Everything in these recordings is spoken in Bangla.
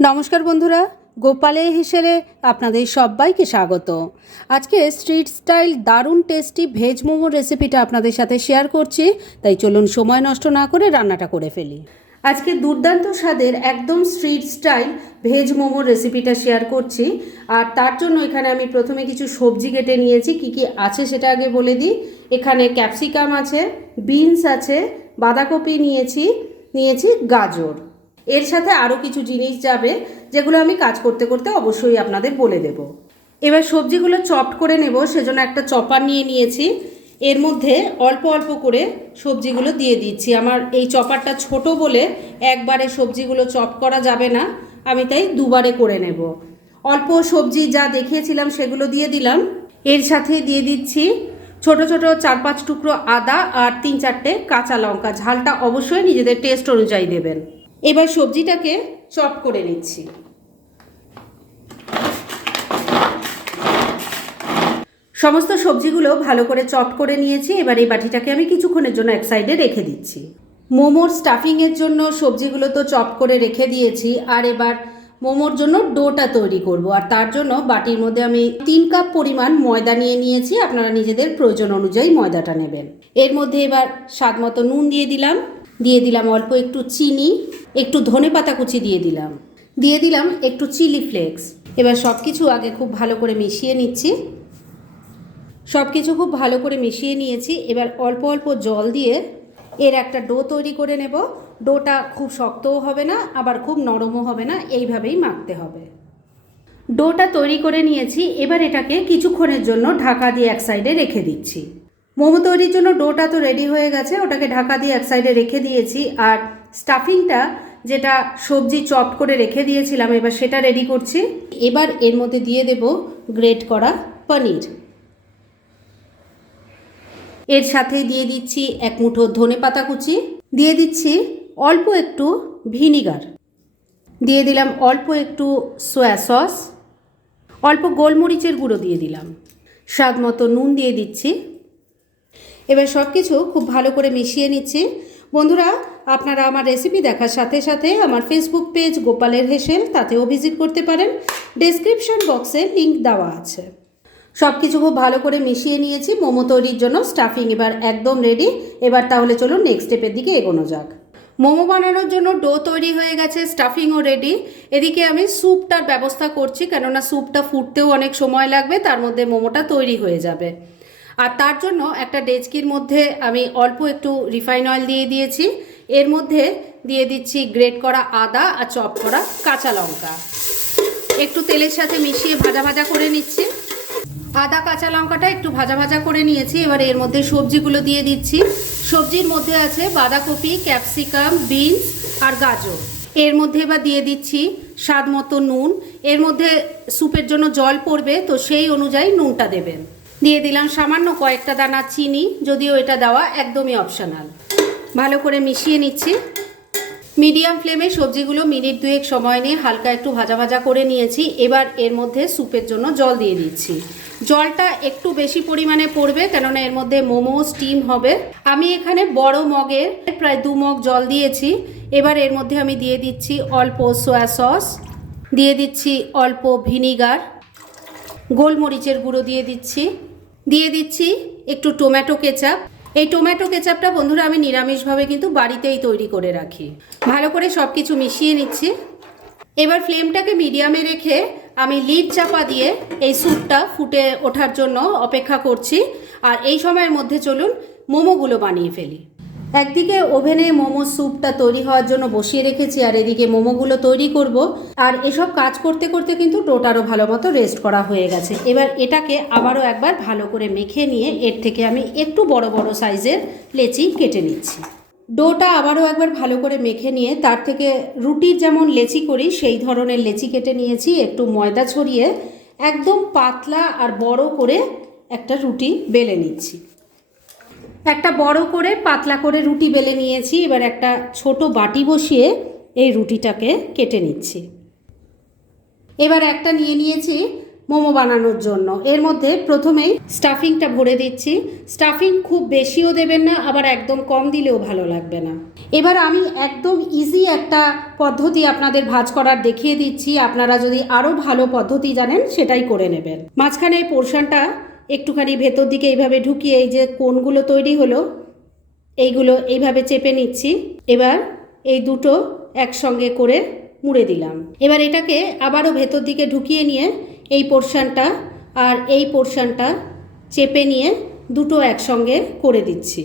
নমস্কার বন্ধুরা, গোপালের হেসেলে আপনাদের সবাইকে স্বাগত। আজকে স্ট্রিট স্টাইল দারুণ টেস্টি ভেজ মোমোর রেসিপিটা আপনাদের সাথে শেয়ার করছি, তাই চলুন সময় নষ্ট না করে রান্নাটা করে ফেলি। আজকে দুর্দান্ত স্বাদের একদম স্ট্রিট স্টাইল ভেজ মোমোর রেসিপিটা শেয়ার করছি। আর তার জন্য এখানে আমি প্রথমে কিছু সবজি কেটে নিয়েছি। কি কি আছে সেটা আগে বলে দিই। এখানে ক্যাপসিকাম আছে, বিনস আছে, বাঁধাকপি নিয়েছি গাজর। এর সাথে আরও কিছু জিনিস যাবে, যেগুলো আমি কাজ করতে করতে অবশ্যই আপনাদের বলে দেব। এবার সবজিগুলো চপড করে নেব, সেজন্য একটা চপার নিয়েছি। এর মধ্যে অল্প অল্প করে সবজিগুলো দিয়ে দিচ্ছি। আমার এই চপারটা ছোট বলে একবারে সবজিগুলো চপ করা যাবে না, আমি তাই দুবারে করে নেব। অল্প সবজি যা দেখিয়েছিলাম সেগুলো দিয়ে দিলাম। এর সাথে দিয়ে দিচ্ছি ছোট ছোট 4-5 টুকরো আদা আর 3-4টে কাঁচা লঙ্কা। ঝালটা অবশ্যই নিজেদের টেস্ট অনুযায়ী দেবেন। এবার সবজিটাকে চপ করে নিচ্ছি। সমস্ত সবজিগুলো ভালো করে চপ করে নিয়েছি। এবার এই বাটিটাকে আমি কিছুক্ষণের জন্য এক সাইডে রেখে দিচ্ছি। মোমোর স্টাফিংয়ের জন্য সবজিগুলো তো চপ করে রেখে দিয়েছি, আর এবার মোমোর জন্য ডোটা তৈরি করব। আর তার জন্য বাটির মধ্যে আমি 3 কাপ পরিমাণ ময়দা নিয়েছি। আপনারা নিজেদের প্রয়োজন অনুযায়ী ময়দাটা নেবেন। এর মধ্যে এবার স্বাদ মতো নুন দিয়ে দিলাম অল্প একটু চিনি, একটু ধনেপাতা কুচি দিয়ে দিলাম একটু চিলি ফ্লেক্স। এবার সব কিছু আগে খুব ভালো করে মিশিয়ে নিচ্ছি। সব কিছু খুব ভালো করে মিশিয়ে নিয়েছি। এবার অল্প অল্প জল দিয়ে এর একটা ডো তৈরি করে নেব। ডোটা খুব শক্তও হবে না, আবার খুব নরমও হবে না, এইভাবেই মাখতে হবে। ডোটা তৈরি করে নিয়েছি। এবার এটাকে কিছুক্ষণের জন্য ঢাকা দিয়ে এক সাইডে রেখে দিচ্ছি। মোমো তৈরির জন্য ডোটা তো রেডি হয়ে গেছে, ওটাকে ঢাকা দিয়ে এক সাইডে রেখে দিয়েছি। আর স্টাফিংটা যেটা সবজি চপ করে রেখে দিয়েছিলাম, এবার সেটা রেডি করছি। এবার এর মধ্যে দিয়ে দেব গ্রেট করা পনির। এর সাথে দিয়ে দিচ্ছি এক মুঠো ধনেপাতা কুচি, দিয়ে দিচ্ছি অল্প একটু ভিনিগার, দিয়ে দিলাম অল্প একটু সয়া সস, অল্প গোলমরিচের গুঁড়ো দিয়ে দিলাম, স্বাদ মতো নুন দিয়ে দিচ্ছি। এবার সব কিছু খুব ভালো করে মিশিয়ে নিচ্ছি। বন্ধুরা, আপনারা আমার রেসিপি দেখার সাথে সাথে আমার ফেসবুক পেজ গোপালের হেসেল, তাতেও ভিজিট করতে পারেন। ডেসক্রিপশন বক্সে লিংক দেওয়া আছে। সব কিছু খুব ভালো করে মিশিয়ে নিয়েছি। মোমো তৈরির জন্য স্টাফিং এবার একদম রেডি। এবার তাহলে চলুন নেক্সট স্টেপের দিকে এগোনো যাক। মোমো বানানোর জন্য ডো তৈরি হয়ে গেছে, স্টাফিংও রেডি। এদিকে আমি স্যুপটার ব্যবস্থা করছি, কেননা স্যুপটা ফুটতেও অনেক সময় লাগবে, তার মধ্যে মোমোটা তৈরি হয়ে যাবে। আর তার জন্য একটা ডেচকির মধ্যে আমি অল্প একটু রিফাইন অয়েল দিয়ে দিয়েছি। এর মধ্যে দিয়ে দিচ্ছি গ্রেট করা আদা আর চপ করা কাঁচা লঙ্কা। একটু তেলের সাথে মিশিয়ে ভাজা ভাজা করে নিচ্ছি। আদা কাঁচা লঙ্কাটা একটু ভাজা ভাজা করে নিয়েছি। এবার এর মধ্যে সবজিগুলো দিয়ে দিচ্ছি। সবজির মধ্যে আছে বাঁধাকপি, ক্যাপসিকাম, বিনস আর গাজর। এর মধ্যে এবার দিয়ে দিচ্ছি স্বাদ মতো নুন। এর মধ্যে স্যুপের জন্য জল পড়বে, তো সেই অনুযায়ী নুনটা দেবেন। দিয়ে দিলাম সামান্য কয়েকটা দানা চিনি, যদিও এটা দেওয়া একদমই অপশনাল। ভালো করে মিশিয়ে নিচ্ছি। মিডিয়াম ফ্লেমে সবজিগুলো মিনিট 2 সময় নিয়ে হালকা একটু ভাজা ভাজা করে নিয়েছি। এবার এর মধ্যে স্যুপের জন্য জল দিয়ে দিচ্ছি। জলটা একটু বেশি পরিমাণে পড়বে, কেননা এর মধ্যে মোমো স্টিম হবে। আমি এখানে বড় মগের প্রায় 2 মগ জল দিয়েছি। এবার এর মধ্যে আমি দিয়ে দিচ্ছি অল্প সয়া সস, দিয়ে দিচ্ছি অল্প ভিনিগার, গোলমরিচের গুঁড়ো দিয়ে দিচ্ছি একটু টমেটো কেচাপ। এই টমেটো কেচাপটা বন্ধুরা আমি নিরামিষভাবে কিন্তু বাড়িতেই তৈরি করে রাখি। ভালো করে সব কিছু মিশিয়ে নিচ্ছি। এবার ফ্লেমটাকে মিডিয়ামে রেখে আমি লিড চাপা দিয়ে এই স্যুপটা ফুটে ওঠার জন্য অপেক্ষা করছি। আর এই সময়ের মধ্যে চলুন মোমোগুলো বানিয়ে ফেলি। একদিকে ওভেনে মোমো স্যুপটা তৈরি হওয়ার জন্য বসিয়ে রেখেছি, আর এদিকে মোমোগুলো তৈরি করব। আর এসব কাজ করতে করতে কিন্তু ডোটারও ভালো মতো রেস্ট করা হয়ে গেছে। এবার এটাকে আবারও একবার ভালো করে মেখে নিয়ে এর থেকে আমি একটু বড় বড় সাইজের লেচি কেটে নিচ্ছি। ডোটা আবারও একবার ভালো করে মেখে নিয়ে তার থেকে রুটির যেমন লেচি করি সেই ধরনের লেচি কেটে নিয়েছি। একটু ময়দা ছড়িয়ে একদম পাতলা আর বড় করে একটা রুটি বেলে নিচ্ছি। একটা বড় করে পাতলা করে রুটি বেলে নিয়েছি। এবার একটা ছোট বাটি বসিয়ে এই রুটিটাকে কেটে নিচ্ছি। এবার একটা নিয়েছি মোমো বানানোর জন্য। এর মধ্যে প্রথমেই স্টাফিংটা ভরে দিচ্ছি। স্টাফিং খুব বেশিও দেবেন না, আবার একদম কম দিলেও ভালো লাগবে না। এবার আমি একদম ইজি একটা পদ্ধতি আপনাদের ভাঁজ করার দেখিয়ে দিচ্ছি। আপনারা যদি আরও ভালো পদ্ধতি জানেন সেটাই করে নেবেন। মাঝখানে এই পোর্শনটা একটুখানি ভেতর দিকে এইভাবে ঢুকিয়ে এই যে কোণগুলো তৈরি হলো এইগুলো এইভাবে চেপে নিচ্ছি। এবার এই দুটো একসঙ্গে করে মুড়ে দিলাম। এবার এটাকে আবারও ভেতর দিকে ঢুকিয়ে নিয়ে এই পোর্শনটা আর এই পোর্শনটা চেপে নিয়ে দুটো একসঙ্গে করে দিচ্ছি।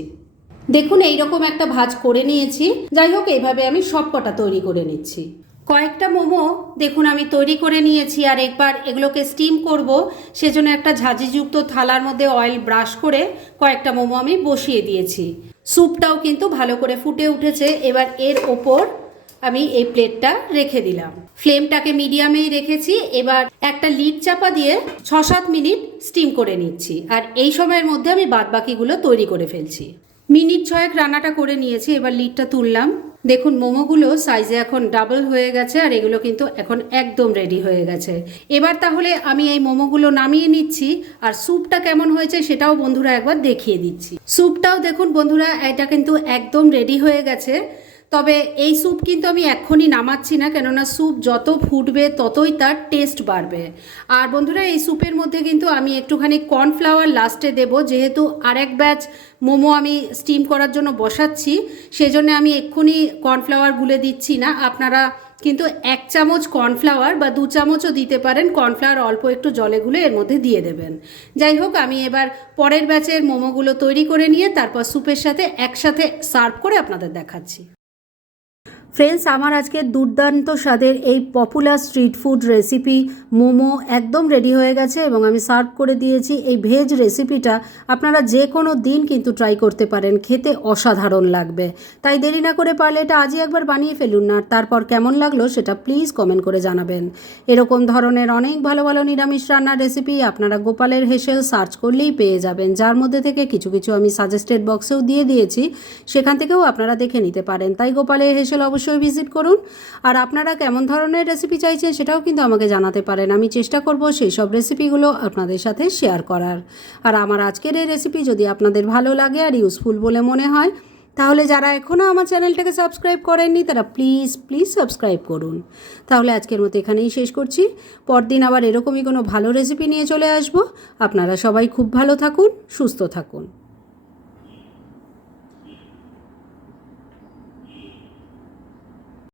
দেখুন এইরকম একটা ভাঁজ করে নিয়েছি। যাই হোক, এইভাবে আমি সব কটা তৈরি করে নিচ্ছি। কয়েকটা মোমো দেখুন আমি তৈরি করে নিয়েছি, আর একবার এগুলোকে স্টিম করব সেজন্য একটা ঝাঁঝিযুক্ত থালার মধ্যে অয়েল ব্রাশ করে কয়েকটা মোমো আমি বসিয়ে দিয়েছি। স্যুপটাও কিন্তু ভালো করে ফুটে উঠেছে। এবার এর ওপর আমি এই প্লেটটা রেখে দিলাম। ফ্লেমটাকে মিডিয়ামেই রেখেছি। এবার একটা লিড চাপা দিয়ে 6-7 মিনিট স্টিম করে নিচ্ছি, আর এই সময়ের মধ্যে আমি বাদবাকিগুলো তৈরি করে ফেলছি। মিনিট 6 রান্নাটা করে নিয়েছি। এবার লিডটা তুললাম। দেখুন মোমোগুলো সাইজে এখন ডাবল হয়ে গেছে, আর এগুলো কিন্তু এখন একদম রেডি হয়ে গেছে। এবার তাহলে আমি এই মোমোগুলো নামিয়ে নিচ্ছি, আর স্যুপটা কেমন হয়েছে সেটাও বন্ধুরা একবার দেখিয়ে দিচ্ছি। স্যুপটাও দেখুন বন্ধুরা, এটা কিন্তু একদম রেডি হয়ে গেছে। তবে এই স্যুপ কিন্তু আমি এক্ষুনি নামাচ্ছি না, কেননা স্যুপ যত ফুটবে ততই তার টেস্ট বাড়বে। আর বন্ধুরা এই স্যুপের মধ্যে কিন্তু আমি একটুখানি কর্নফ্লাওয়ার লাস্টে দেব, যেহেতু আরেক ব্যাচ মোমো আমি স্টিম করার জন্য বসাচ্ছি, সেজন্য আমি এক্ষুনি কর্নফ্লাওয়ার গুলে দিচ্ছি না। আপনারা কিন্তু 1 চামচ কর্নফ্লাওয়ার বা 2 চামচও দিতে পারেন। কর্নফ্লাওয়ার অল্প একটু জলে গুলে এর মধ্যে দিয়ে দেবেন। যাই হোক, আমি এবার পরের ব্যাচের মোমোগুলো তৈরি করে নিয়ে তারপর স্যুপের সাথে একসাথে সার্ভ করে আপনাদের দেখাচ্ছি। ফ্রেন্ডস, আমার আজকে দুর্দান্ত স্বাদের এই popular street food recipe momo একদম রেডি হয়ে গেছে, এবং আমি সার্ভ করে দিয়েছি। এই ভেজ রেসিপিটা আপনারা যে কোনো দিন কিন্তু ট্রাই করতে পারেন, খেতে অসাধারণ লাগবে। তাই দেরি না করে পারলে এটা আজই একবার বানিয়ে ফেলুন না, আর তারপর কেমন লাগলো সেটা প্লিজ কমেন্ট করে জানাবেন। এরকম ধরনের অনেক ভালো ভালো নিরামিষ রান্নার রেসিপি আপনারা গোপালের হেসেল সার্চ করলেই পেয়ে যাবেন, যার মধ্যে থেকে কিছু কিছু আমি সাজেস্টেড বক্সেও দিয়ে দিয়েছি, সেখান থেকেও আপনারা দেখে নিতে পারেন। তাই গোপালের হেসেল অবশ্যই ভিজিট করুন। আর আপনারা কেমন ধরনের রেসিপি চাইছেন সেটাও কিন্তু আমাকে জানাতে পারেন। আমি চেষ্টা করব সেই সব রেসিপিগুলো আপনাদের সাথে শেয়ার করার। আর আমার আজকের এই রেসিপি যদি আপনাদের ভালো লাগে আর ইউজফুল বলে মনে হয়, তাহলে যারা এখনও আমার চ্যানেলটাকে সাবস্ক্রাইব করেননি তারা প্লিজ সাবস্ক্রাইব করুন। তাহলে আজকের মতো এখানেই শেষ করছি। পরদিন আবার এরকমই কোনো ভালো রেসিপি নিয়ে চলে আসব। আপনারা সবাই খুব ভালো থাকুন, সুস্থ থাকুন।